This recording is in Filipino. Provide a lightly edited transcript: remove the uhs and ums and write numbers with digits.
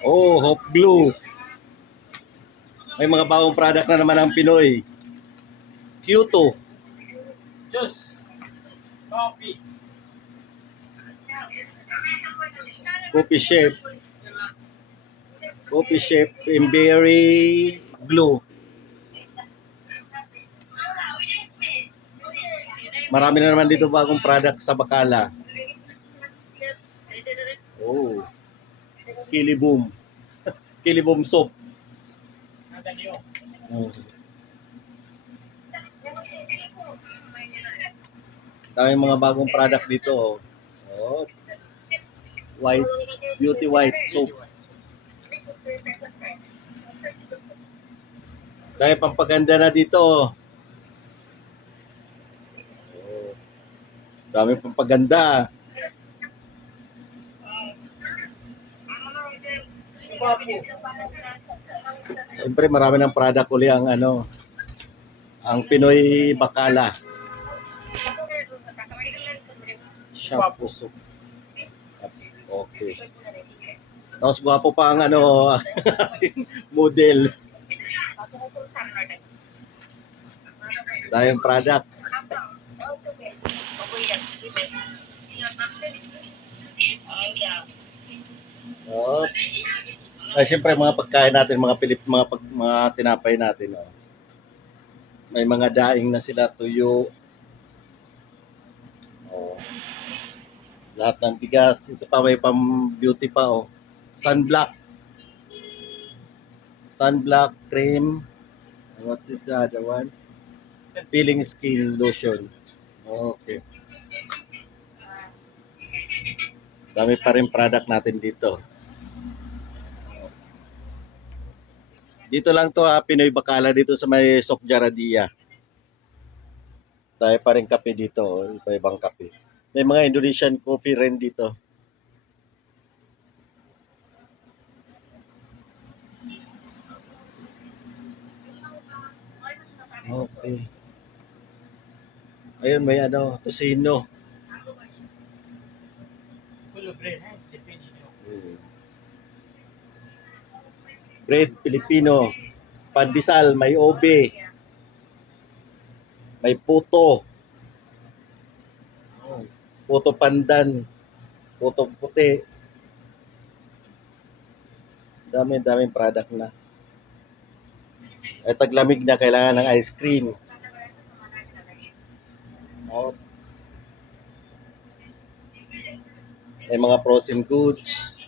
Oh, Hope Glue. May mga bagong product na naman ang Pinoy. Q2. Juice. Coffee. Coffee Chef. Coffee Chef Berry Glue. Marami na naman dito bagong product sa Bacala. Oh, Kiliboom. Kiliboom soap. Oh. Dami mga bagong product dito. Oh. White, beauty white soap. Dahil pampaganda na dito. Oh. Dami pampaganda. Siyempre marami ng product uli ang ang Pinoy Bacala. Shampoo soap. Okay. Tapos gwapo pa ang ating model. Dahil product. Oops. Ay, siyempre mga pagkain natin, mga tinapay natin, oh. May mga daing na sila, tuyo. Oh. Lahat ng bigas, ito pa may pang beauty pa, oh. Sunblock. Sunblock cream. And what's this other one? Peeling skin lotion. Okay. Dami pa rin product natin dito. Dito lang to Pinoy Bacala dito sa may Sokjaradia. Dahil pa rin kape dito, iba-ibang kape. May mga Indonesian coffee rin dito. Okay. Ayun, may tosino. Full bread, Filipino. Bread Filipino. Pandesal, may obe. May puto. Puto pandan. Puto puti. Daming product na. Ay taglamig na, kailangan ng ice cream. Oh. May mga frozen goods.